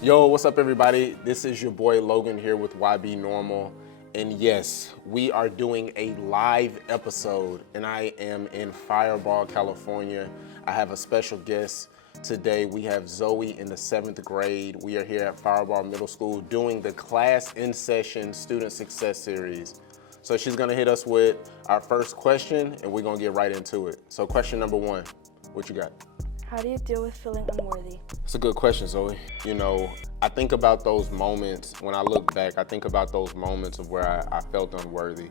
Yo, what's up everybody? This is your boy Logan here with Y.B.Normal. And yes, we are doing a live episode and I am in Fireball, California. I have a special guest today. We have Zoe in the 7th grade. We are here at Fireball Middle School doing the Class in Session Student Success Series. So she's gonna hit us with our first question and we're gonna get right into it. So question number 1, what you got? How do you deal with feeling unworthy? It's a good question, Zoe. You know, I think about those moments, when I look back, I think about those moments of where I felt unworthy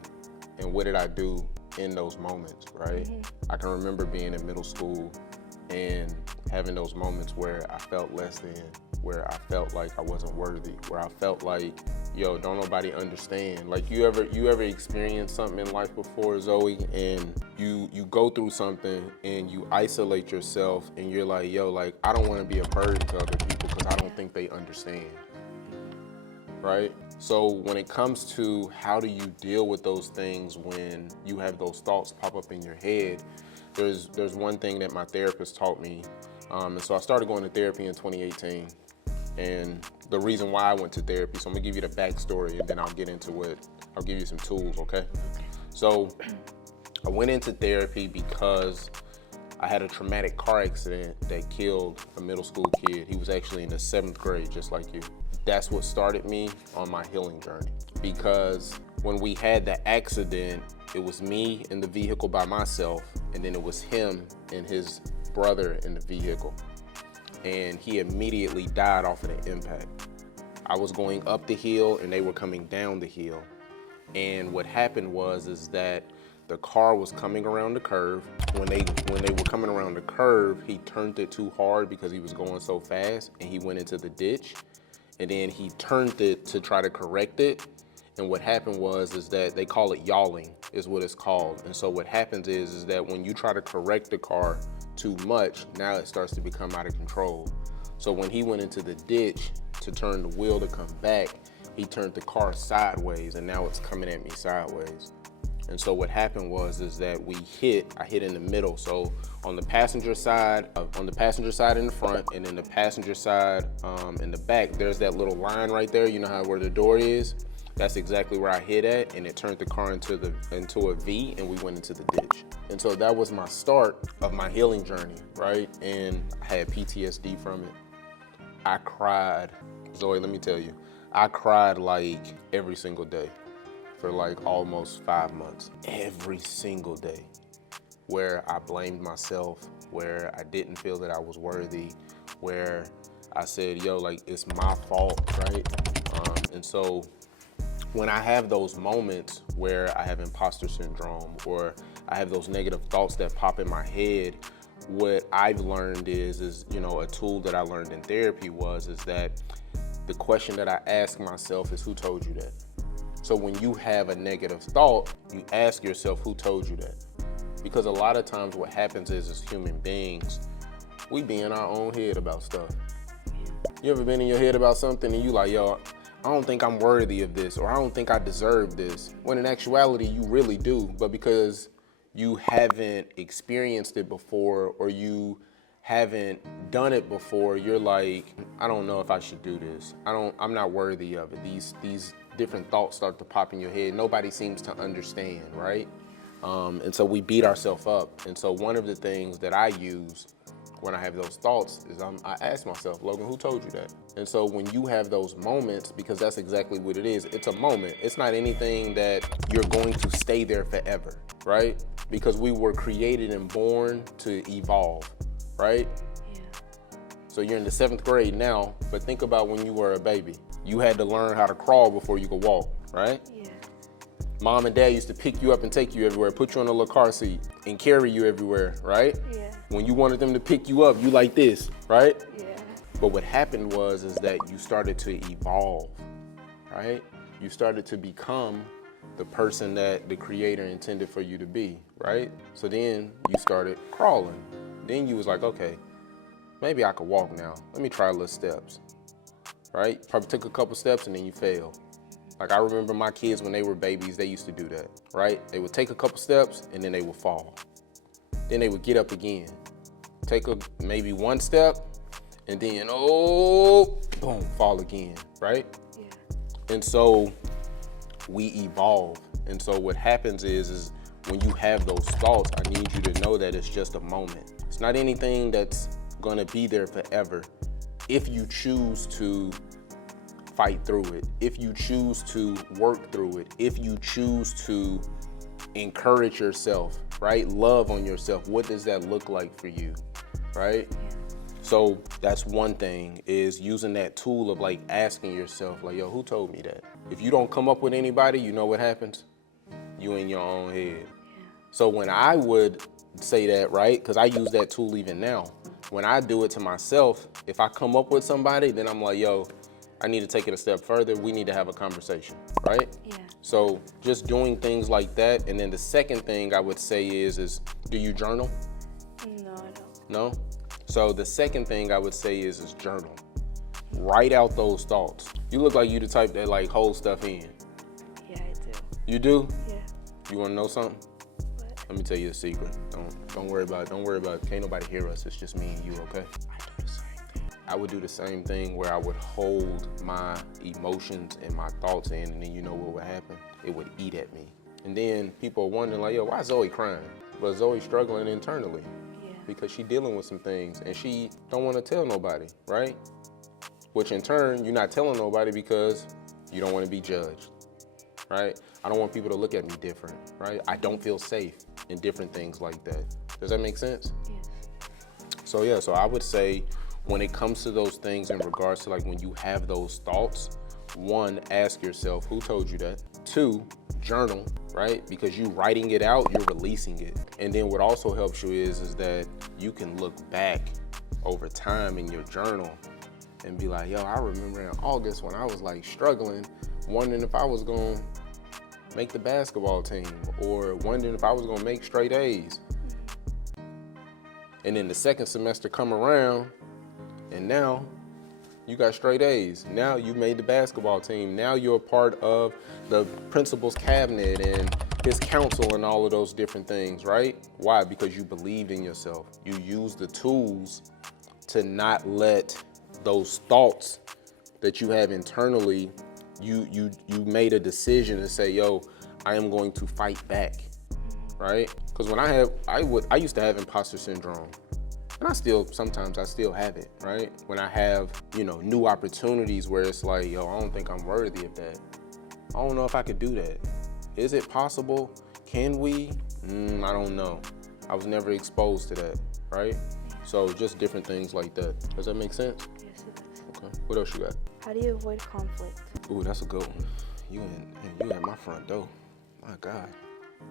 and what did I do in those moments, right? I can remember being in middle school and having those moments where I felt less than, where I felt like I wasn't worthy, where I felt like, yo, don't nobody understand. Like you ever experienced something in life before, Zoe, and you go through something and you isolate yourself and you're like, yo, like I don't want to be a burden to other people because I don't think they understand, right? So when it comes to how do you deal with those things when you have those thoughts pop up in your head, there's one thing that my therapist taught me. And so I started going to therapy in 2018. And the reason why I went to therapy, so I'm gonna give you the backstory and then I'll get into it. I'll give you some tools, okay? So I went into therapy because I had a traumatic car accident that killed a middle school kid. He was actually in the 7th grade, just like you. That's what started me on my healing journey. Because when we had the accident, it was me in the vehicle by myself, and then it was him and his brother in the vehicle. And he immediately died off of the impact. I was going up the hill and they were coming down the hill. And what happened was that the car was coming around the curve. When they were coming around the curve, he turned it too hard because he was going so fast and he went into the ditch. And then he turned it to try to correct it. And what happened is that they call it yawling is what it's called. And so what happens is that when you try to correct the car too much, now it starts to become out of control. So when he went into the ditch to turn the wheel to come back, he turned the car sideways and now it's coming at me sideways. And so what happened is that I hit in the middle. So on the passenger side in the front and then the passenger side in the back, there's that little line right there, you know where the door is? That's exactly where I hit at, and it turned the car into a V, and we went into the ditch. And so that was my start of my healing journey, right? And I had PTSD from it. I cried, Zoe, let me tell you, I cried like every single day for like almost 5 months, every single day, where I blamed myself, where I didn't feel that I was worthy, where I said, yo, like it's my fault, right? And so when I have those moments where I have imposter syndrome or I have those negative thoughts that pop in my head, what I've learned is a tool that I learned in therapy is that the question that I ask myself is, who told you that? So when you have a negative thought, you ask yourself, who told you that? Because a lot of times what happens is as human beings, we be in our own head about stuff. You ever been in your head about something and you like, yo, I don't think I'm worthy of this, or I don't think I deserve this. When in actuality, you really do, but because you haven't experienced it before or you haven't done it before, you're like, I don't know if I should do this. I'm not worthy of it. These different thoughts start to pop in your head. Nobody seems to understand, right? And so we beat ourselves up. And so one of the things that I use when I have those thoughts is I ask myself, Logan, who told you that? And so when you have those moments, because that's exactly what it is, it's a moment. It's not anything that you're going to stay there forever, right? Because we were created and born to evolve, right? Yeah. So you're in the 7th grade now, but think about when you were a baby. You had to learn how to crawl before you could walk, right? Yeah. Mom and dad used to pick you up and take you everywhere, put you on a little car seat and carry you everywhere, right? Yeah. When you wanted them to pick you up, you like this, right? Yeah. But what happened is that you started to evolve, right? You started to become the person that the creator intended for you to be, right? So then you started crawling. Then you was like, okay, maybe I could walk now. Let me try little steps, right? Probably took a couple steps and then you fail. Like I remember my kids when they were babies, they used to do that, right? They would take a couple steps and then they would fall. Then they would get up again, take maybe one step, And then, oh, boom, fall again, right? Yeah. And so we evolve. And so what happens is when you have those thoughts, I need you to know that it's just a moment. It's not anything that's gonna be there forever. If you choose to fight through it, if you choose to work through it, if you choose to encourage yourself, right? Love on yourself. What does that look like for you, right? Yeah. So that's one thing, is using that tool of like asking yourself, like, yo, who told me that? If you don't come up with anybody, you know what happens? You in your own head. Yeah. So when I would say that, right? Because I use that tool even now. When I do it to myself, if I come up with somebody, then I'm like, yo, I need to take it a step further. We need to have a conversation, right? Yeah. So just doing things like that. And then the second thing I would say is do you journal? No, I don't. No? So the second thing I would say is journal. Write out those thoughts. You look like you the type that like hold stuff in. Yeah, I do. You do? Yeah. You wanna know something? What? Let me tell you a secret. Don't worry about it. Don't worry about it. Can't nobody hear us. It's just me and you, okay? I do the same thing. I would do the same thing where I would hold my emotions and my thoughts in, and then you know what would happen? It would eat at me. And then people are wondering like, yo, why is Zoe crying? But Zoe's struggling internally Yeah. because she's dealing with some things and she don't want to tell nobody, right? Which in turn, you're not telling nobody because you don't want to be judged, right? I don't want people to look at me different, right? I don't feel safe in different things like that. Does that make sense? Yes. So yeah, so I would say when it comes to those things in regards to like when you have those thoughts, one, ask yourself, who told you that? Two, journal, right? Because you writing it out, you're releasing it. And then what also helps you is that you can look back over time in your journal and be like, yo, I remember in August when I was like struggling, wondering if I was gonna make the basketball team or wondering if I was gonna make straight A's. And then the second semester come around and now you got straight A's. Now you made the basketball team. Now you're a part of the principal's cabinet and his council and all of those different things, right? Why? Because you believed in yourself. You used the tools to not let those thoughts that you have internally, you made a decision to say, yo, I am going to fight back, right? Because when I used to have imposter syndrome. And sometimes I still have it, right? When I have, new opportunities where it's like, yo, I don't think I'm worthy of that. I don't know if I could do that. Is it possible? Can we? I don't know. I was never exposed to that, right? So just different things like that. Does that make sense? Yes, it does. Okay. What else you got? How do you avoid conflict? Ooh, that's a good one. You at my front door. My God.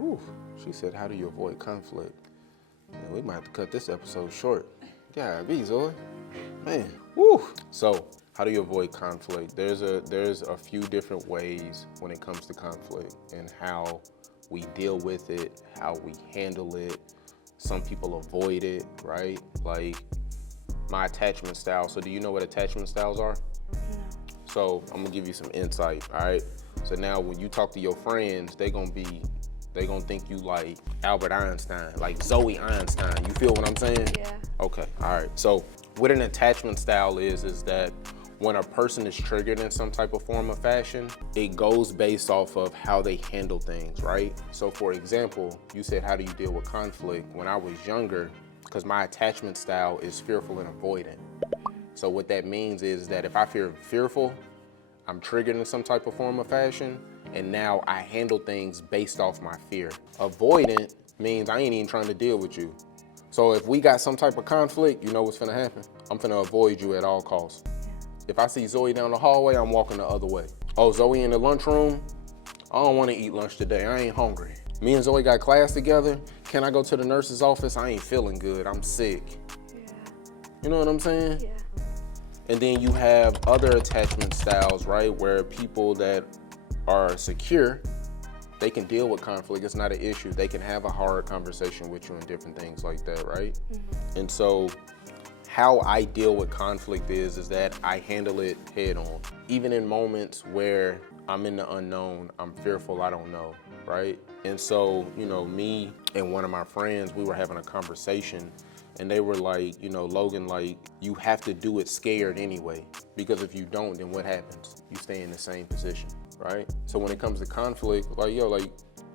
Ooh. She said, how do you avoid conflict? Man, we might have to cut this episode short. Yeah, Zoe. Man, woo. So, how do you avoid conflict? There's a few different ways when it comes to conflict and how we deal with it, how we handle it. Some people avoid it, right? Like my attachment style. So, do you know what attachment styles are? No. So, I'm gonna give you some insight, all right? So now when you talk to your friends, they gonna think you like Albert Einstein, like Zoe Einstein. You feel what I'm saying? Yeah. Okay, all right. So what an attachment style is that when a person is triggered in some type of form of fashion, it goes based off of how they handle things, right? So for example, you said, how do you deal with conflict? When I was younger, because my attachment style is fearful and avoidant. So what that means is that if I feel fearful, I'm triggered in some type of form of fashion, and now I handle things based off my fear. Avoidant means I ain't even trying to deal with you. So if we got some type of conflict, you know what's finna happen? I'm finna avoid you at all costs. If I see Zoe down the hallway, I'm walking the other way. Oh, Zoe in the lunchroom? I don't wanna eat lunch today, I ain't hungry. Me and Zoe got class together. Can I go to the nurse's office? I ain't feeling good, I'm sick. Yeah. You know what I'm saying? Yeah. And then you have other attachment styles, right? Where people that are secure, they can deal with conflict. It's not an issue. They can have a hard conversation with you and different things like that, right? Mm-hmm. And so how I deal with conflict is that I handle it head on. Even in moments where I'm in the unknown, I'm fearful, I don't know, right? And so, me and one of my friends, we were having a conversation And they were like, you know, Logan, like, you have to do it scared anyway. Because if you don't, then what happens? You stay in the same position, right? So when it comes to conflict, like, yo, like,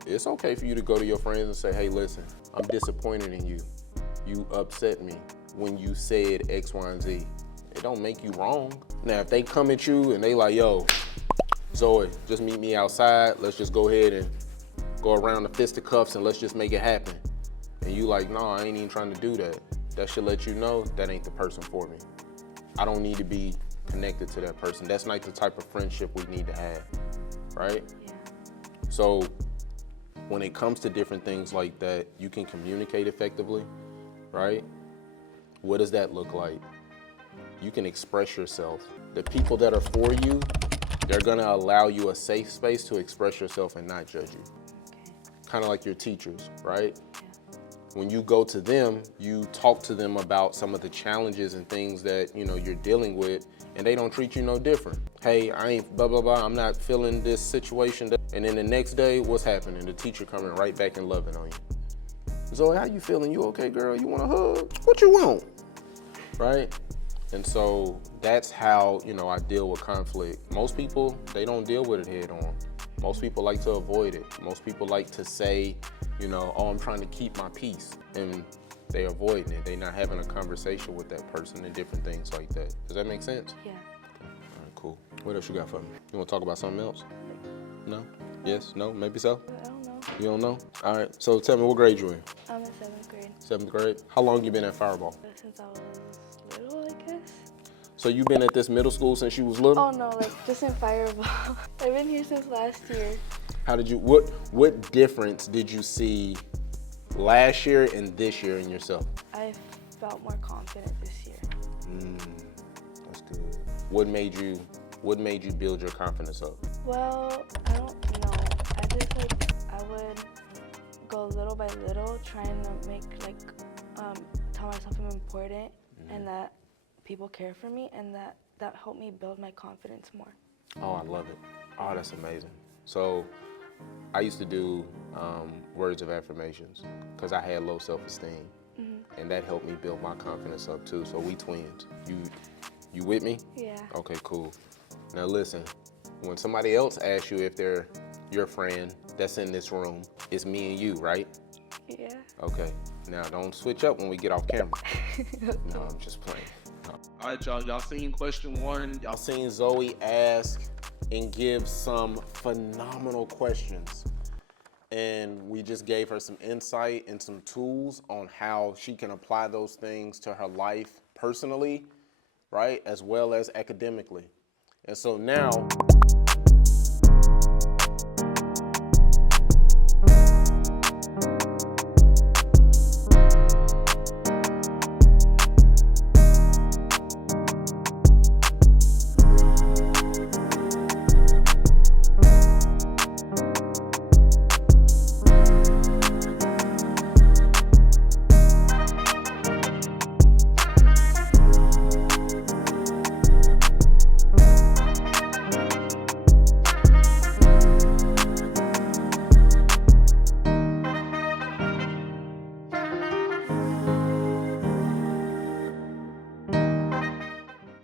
it's okay for you to go to your friends and say, hey, listen, I'm disappointed in you. You upset me when you said X, Y, and Z. It don't make you wrong. Now, if they come at you and they like, yo, Zoe, just meet me outside. Let's just go ahead and go around the fisticuffs and let's just make it happen. And you like, no, I ain't even trying to do that. That should let you know that ain't the person for me. I don't need to be connected to that person. That's not the type of friendship we need to have, right? Yeah. So when it comes to different things like that, you can communicate effectively, right? What does that look like? You can express yourself. The people that are for you, they're gonna allow you a safe space to express yourself and not judge you. Okay. Kind of like your teachers, right? Yeah. When you go to them, you talk to them about some of the challenges and things that, you know, you're dealing with, and they don't treat you no different. Hey, I ain't blah, blah, blah, I'm not feeling this situation. And then the next day, what's happening? The teacher coming right back and loving on you. Zoe, how you feeling? You okay, girl? You want a hug? What you want? Right? And so that's how, you know, I deal with conflict. Most people, they don't deal with it head on. Most people like to avoid it. Most people like to say, you know, oh, I'm trying to keep my peace. And they avoiding it. They not having a conversation with that person and different things like that. Does that make sense? Yeah. All right, cool. What else you got for me? You want to talk about something else? No? Yes? No? Maybe so? I don't know. You don't know? All right. So tell me, what grade you in? I'm in 7th grade. 7th grade? How long you been at Fireball? Since I was little, I guess. So you been at this middle school since you was little? Oh no, like just in Fireball. I've been here since last year. How did you, what difference did you see last year and this year in yourself? I felt more confident this year. That's good. What made you build your confidence up? Well, I don't know. I just I would go little by little, trying to make tell myself I'm important and that people care for me, and that helped me build my confidence more. Oh, I love it. Oh, that's amazing. So I used to do words of affirmations because I had low self-esteem. And that helped me build my confidence up too. So we twins. You with me? Yeah. Okay, cool. Now listen, when somebody else asks you if they're your friend that's in this room, it's me and you, right? Yeah. Okay. Now don't switch up when we get off camera. No, I'm just playing. All right, y'all seen question 1. Y'all seen Zoe ask and give some phenomenal questions. And we just gave her some insight and some tools on how she can apply those things to her life personally, right? As well as academically. And so now